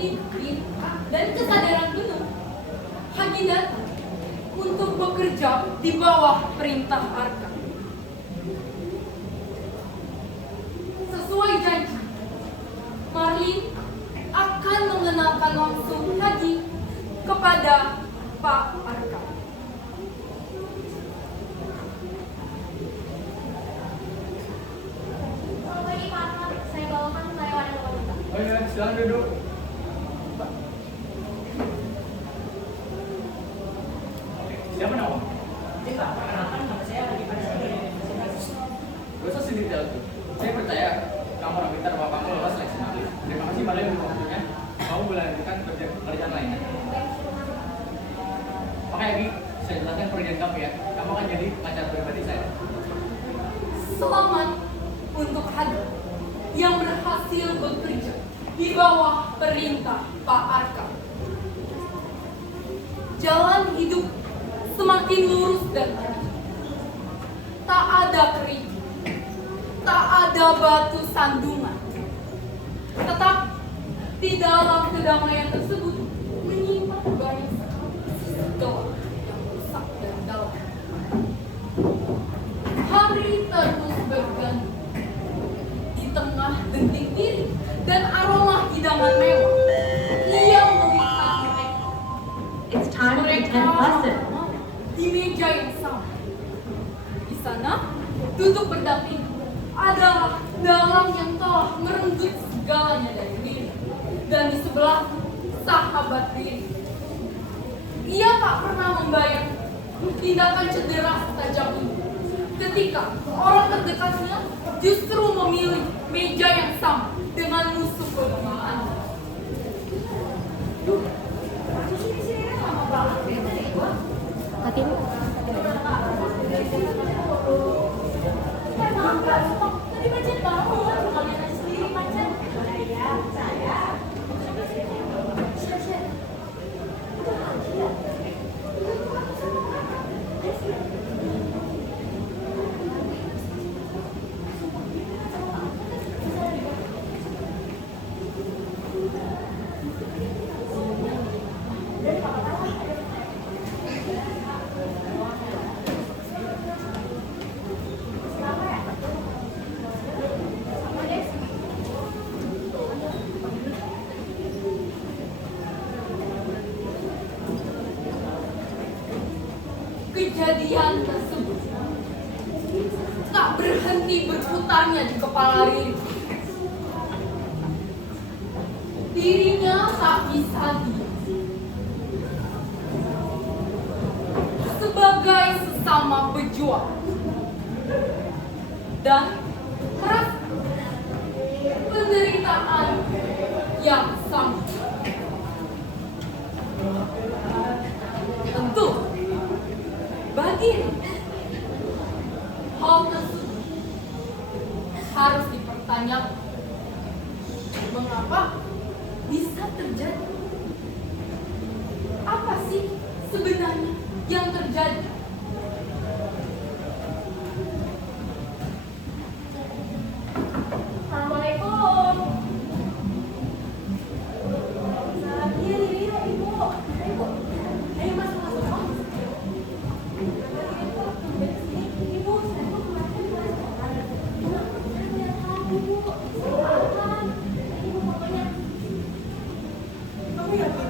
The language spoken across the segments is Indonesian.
disiplin dan kesadaran penuh, Hagi datang untuk bekerja di bawah perintah Arka. Sesuai janji, Marlin akan mengenalkan langsung Hagi kepada Pak Arka. Selamat pagi Pak Arka, saya bawakan karyawan yang Bapak minta. Oh iya, silakan duduk. Pak. Oke, siapa nama? Kita perkenalkan nama saya lagi pada sini. Gak usah sedih tuh. Saya percaya kamu orang pintar bahwa kamu lolos seleksi nanti. Terima kasih Marlin untuk waktunya. Kamu boleh lanjutkan pekerjaan lainnya. Oke, Agi, saya jelaskan pekerjaan kamu ya. Kamu akan jadi pacar pribadi saya. Selamat untuk Hagi yang berhasil bekerja di bawah perintah Pak Arka. Jalan hidup semakin lurus dan terang. Tak ada kerikil, tak ada batu sandungan. Tetap di dalam kedamaian tersebut menyimpan banyak sekali sisi gelap yang rusak dan dalam. Hari terus berganti di tengah denting diri dan aroma hidangan mewah yang melihat mereka. It's time for the Mereka 10th lesson. di meja yang sama. Di sana, duduk berdamping adalah dalang yang telah merenggut segalanya dari diri. Dan di sebelah, sahabat diri. Ia tak pernah membayar tindakan cedera setajam ini. Ketika orang terdekatnya justru memilih meja yang sama dengan musuh kelemahannya. Hati Bu. Tadi macet banget, kalian aja sendiri macet. Iya, saya. Kejadian tersebut tak berhenti berputarnya di kepala Riri. Dirinya tak bisa diam. Sebagai sesama pejuang dan merasa penderitaan yang sama. Tentu bagi hal tersebut harus dipertanyakan. Mengapa bisa terjadi? Apa sih sebenarnya yang terjadi? Assalamualaikum. Iya, Ibu. Ayo, Bu. Ayo masuk. Ibu, saya mau kemarin mulai sekolah. Saya lihat kamu, Bu. Silakan. Ibu fotonya. Kamu yakin?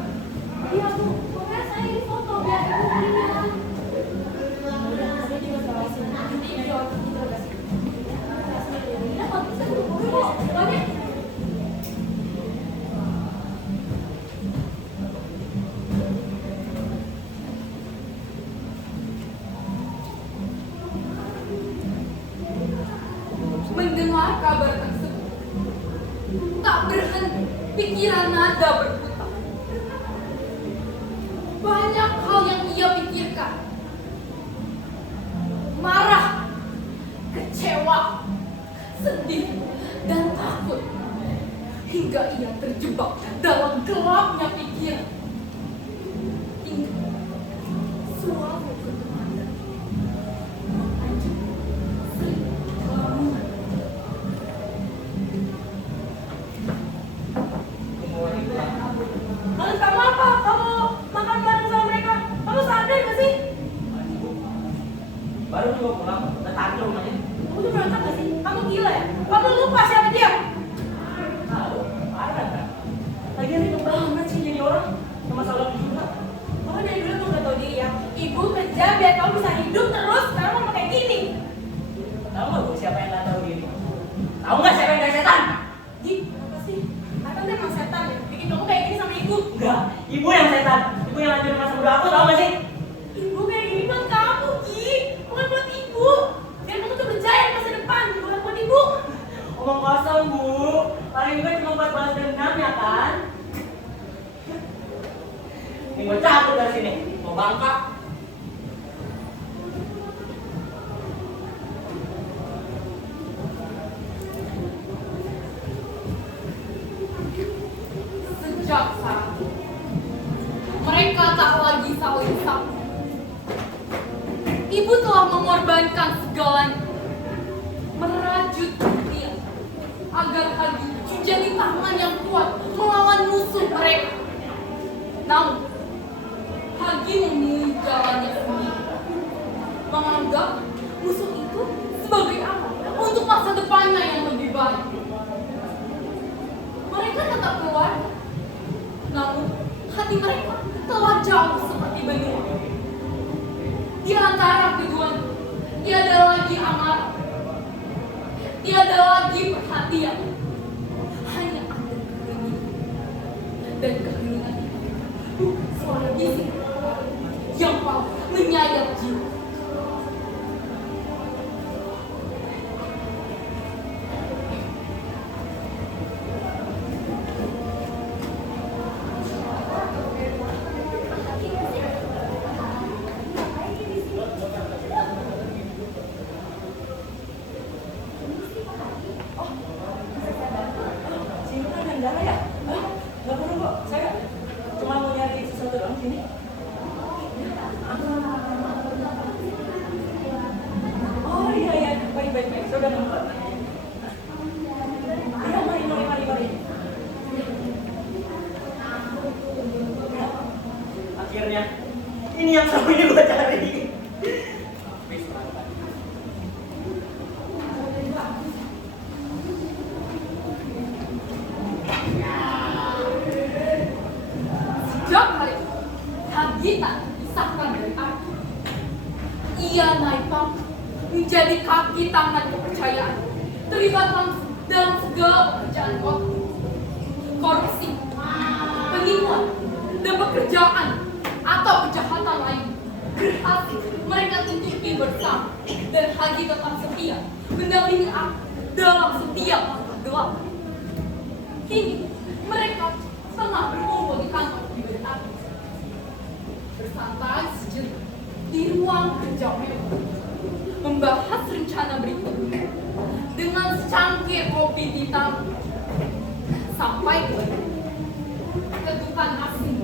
Iya, Bu. Pokoknya saya ini foto biar Ibu lihat. Saya juga bawa sini. Nanti video interogasi. Iya, kalau bisa buru-buru, Bu. Pokoknya. Mendengar kabar tersebut, tak berhenti pikiran Nada berputar. Banyak hal yang ia pikirkan. Marah, kecewa, sedih, dan takut. Hingga ia terjebak dalam gelapnya pikiran. Hingga suatu keterangan juga pulang. Udah tahan ke rumahnya. Kamu tuh berontak gak sih? Kamu gila ya? Kamu lupa siapa dia? Tahu, parah kan? Lagian itu banget sih jadi orang. Cuma salah juga. Kamu dari dulu tuh gak tau diri ya. Ibu kerja biar kamu bisa hidup terus. Sekarang kamu kayak gini. Tahu nggak bu siapa yang nggak tahu diri? Tahu nggak siapa yang nggak setan? Gi, apa sih? Atau dia emang setan ya? Bikin kamu kayak gini sama ibu. Enggak, ibu yang setan. Ibu yang lanjutin masa muda aku, tahu nggak sih? Ibu kayak gini buat kamu, Gi. Bukan buat ibu. Biar kamu tuh berjaya di masa depan. Bukan buat ibu. Omong kosong bu. Paling juga cuma buat balas dendam ya kan? Ini gue cabut dari sini. Mau bangka. Sejak saat itu, mereka tak lagi saling satu. Ibu telah mengorbankan segalanya, merajut dia agar Hagi menjadi tangan yang kuat melawan musuh mereka. Namun, Hagi memilih jalannya sendiri, menganggap musuh itu sebagai alat untuk masa depannya yang lebih baik. Mereka tetap keluarga, namun hati mereka telah jauh seperti benua. Di antara keduanya, tiada lagi amarah, tiada lagi perhatian, hanya ada keheningan. Dan keheningan itu suara bising yang paling menyayat jiwa. Sini kan ada darah ya? Hah? Nggak perlu kok. Saya cuma mau nyari sesuatu doang sini. Oh iya iya, baik baik baik. Saya udah nempel. Iya mari. Akhirnya ini yang selama ini gue cari. Sejak hari itu, Hagi tak terpisahkan dari aku. Ia naik pangkat menjadi kaki tangan kepercayaan, terlibat langsung dalam segala pekerjaan kota, korupsi, penipuan, dan pekerjaan atau kejahatan lain. Berhasil mereka tutupi bersama, dan Hagi tetap setia mendampingi aku dalam setiap langkah gelap. Kini mereka tengah berkumpul di kantor pribadi aku, bersantai sejenak di ruang kerja mewah, membahas rencana berikut dengan secangkir kopi hitam sampai ketukan asing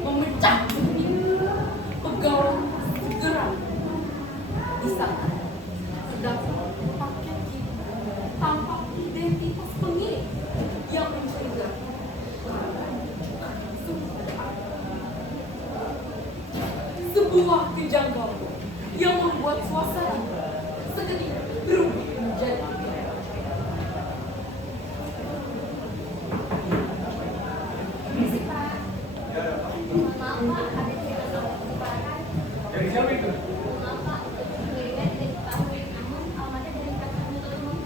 memecah sepi pegawai segera di sana sedang paket kita tanpa identitas pemilik yang mencurigakan. Sebuah kejanggalan yang membuat suasana seketika berubah menjadi Misi Pak. Maaf Pak, ada cerita soal kebakaran. Dari siapa itu? Maaf Pak, kiriman dari pabrik, namun alamatnya dari kantor penuntut umum.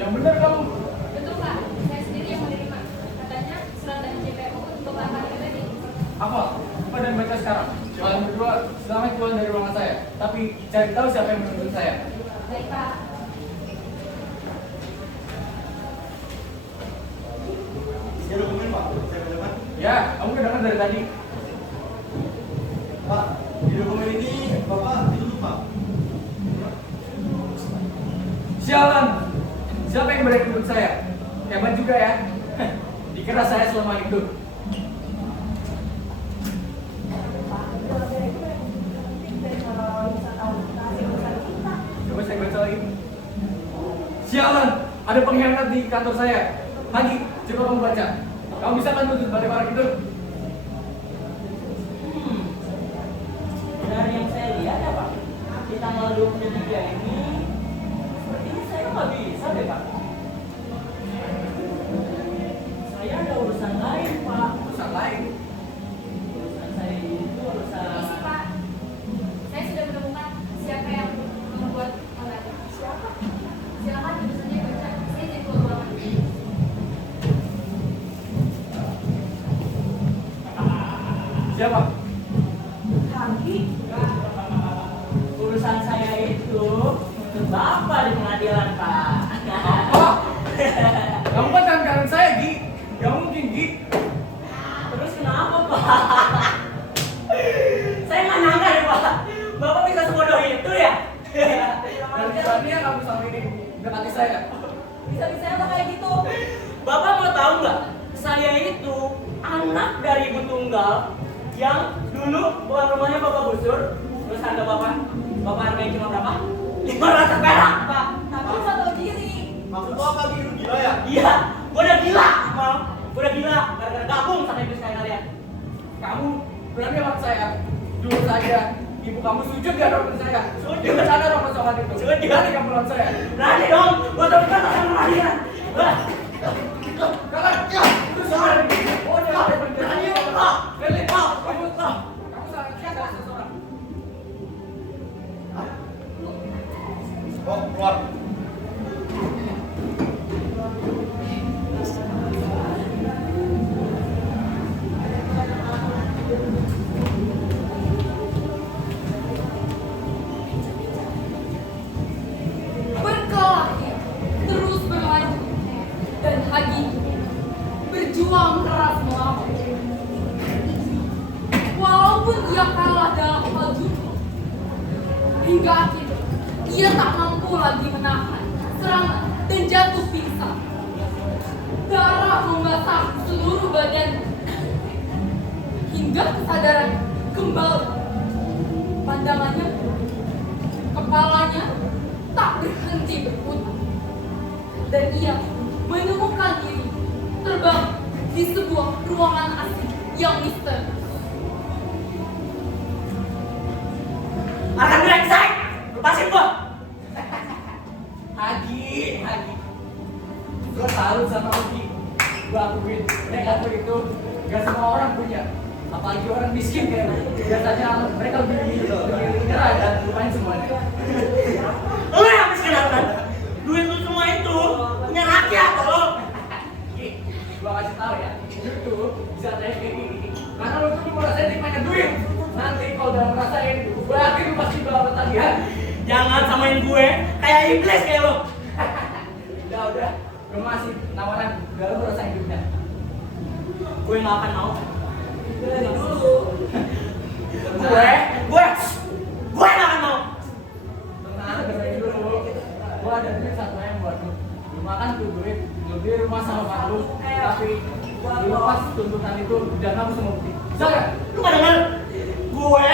Yang benar kamu. Betul Pak, saya sendiri yang menerima. Katanya surat dari JPO untuk kebakaran pribadi. Apa? Apa dan baca sekarang? Kalian berdua selamat keluar dari ruangan saya. Tapi cari tahu siapa yang menuntut saya. Baik Pak. Saya dokumen Pak, saya mendapat. Ya, kamu kedengar dari tadi. Pak, di dokumen ini Bapak ditutup Pak. Sialan! Siapa yang merekrut saya? Hebat juga ya. Dikira saya selama hidup. Coba saya baca lagi. Sialan! Ada pengkhianat di kantor saya. Lagi, coba kamu baca. Kamu bisa kan tuntut balik itu? Dari yang saya lihat ya Pak, tanggal 23 ini sepertinya saya nggak bisa deh Pak. Saya ada urusan lain Pak. Urusan lain. Urusan saya itu urusan. Permisi, Pak. Saya sudah menemukan siapa yang membuat online. Siapa? Silakan tulisannya baca. Saya jadi keluar ruangan. Siapa? Kaki. Urusan saya itu untuk Bapak di pengadilan Pak. Apa? Kamu kan tangan kanan saya, Gi. Gak mungkin, Gi. Terus kenapa Pak? Saya nggak nyangka deh Pak. Bapak bisa sebodoh itu ya? Dan berani kamu sama ini dekati saya. Bisa-bisa apa kayak gitu? Bapak mau tahu nggak? Saya itu anak dari ibu tunggal yang dulu bukan rumahnya Bapak busur. Terus harga Bapak harganya cuma berapa? 500 perak Pak. Tapi nggak tahu diri. Maksud lo apa Gi? Lu gila ya? Iya, gua udah gila, Bang. Gua udah gila gara-gara gabung sama ibu sekali kalian. Kamu berani sama saya. Dulu saja ibu kamu sujud gak dong saya? Sujud. Bercanda dong soal itu. Sujud. Berani kamu lawan saya. Berani dong, gua tahu kan sama pengadilan. Wah, Kalah. Ya, itu soal ini. Oh, dia ada berani ya, Pak. Berani, Pak. Kamu salah. Kamu salah seseorang. Oh, keluar. Berkelahi terus berlanjut dan Hagi berjuang keras melawan. Walaupun dia kalah dalam hal jumlah, hingga akhirnya ia tak mampu lagi menahan serangan dan jatuh pingsan. Darah membasah seluruh badannya hingga kesadaran kembali. Pandangannya, kepalanya tak berhenti berputar, dan ia menemukan diri terbang di sebuah ruangan asing yang misterius. akan brengsek. Lepasin gua. Hagi. Gua salut sama Hagi. Gua akuin, mereka itu gak semua orang punya. Apalagi orang miskin kayak lu. Biasanya mereka lebih nyerah dan lupain semuanya. Lu yang miskin kan? Duit lu semua itu punya rakyat loh. Gi, gua kasih tahu ya, lu tuh bisa kayak gini. Karena lu tuh ngerasain nikmatnya duit. Nanti kalau udah ngerasain, gua yakin lu pasti bakal ketagihan. Jangan samain gue kayak iblis kayak lo. Udah, gua masih tawaran, udah lu ngerasain duitnya. Gue nggak akan mau. Dari dulu. Gue nggak akan mau. Tenang, dengerin dulu. Gua ada duit satu yang buat lu. Lu makan tuh duit, lu beli rumah sama pak lu. Tapi lu lepas tuntutan itu dan kamu semua bukti. Bisa gak? Lu nggak denger? Gue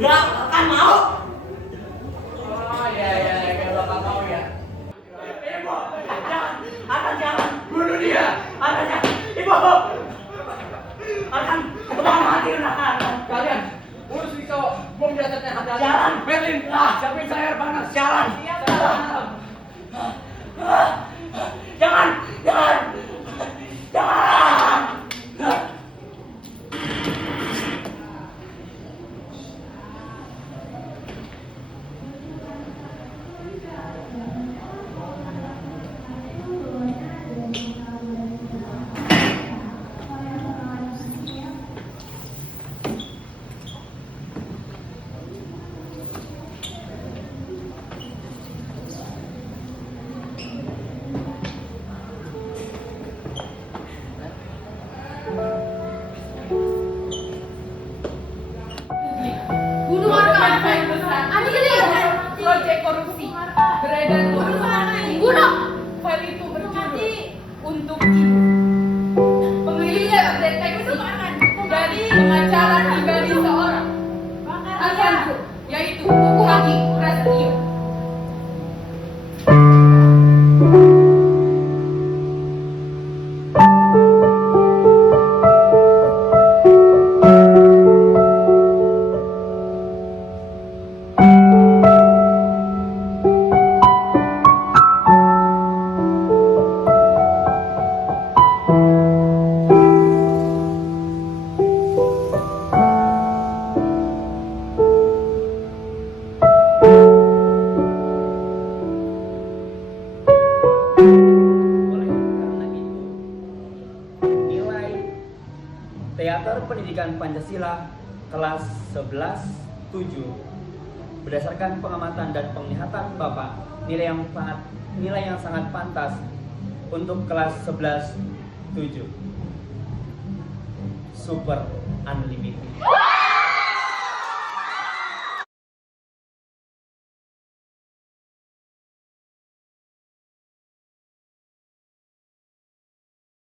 nggak akan mau. Oh iya, kayak bapak mau ya. Ibu, jangan. Bunuh dia. Jangan. Ibu, akan mati neraka. Kalian urus di cowok, bom jasadnya hati-hati. Jalan. Berlin, siapin saya air panas. Jalan. Jangan. Bunuh orang yang besar. Ani gini. Proyek korupsi. Beredar bunuh. File itu berjudul untuk ibu. Pemilihnya detektif dari pengacara pribadi seorang Alejandro, yaitu Buku Hagi Prasetyo. Teater Pendidikan Pancasila kelas 11-7. Berdasarkan pengamatan dan penglihatan Bapak, nilai yang sangat pantas untuk kelas 11-7. Super Unlimited.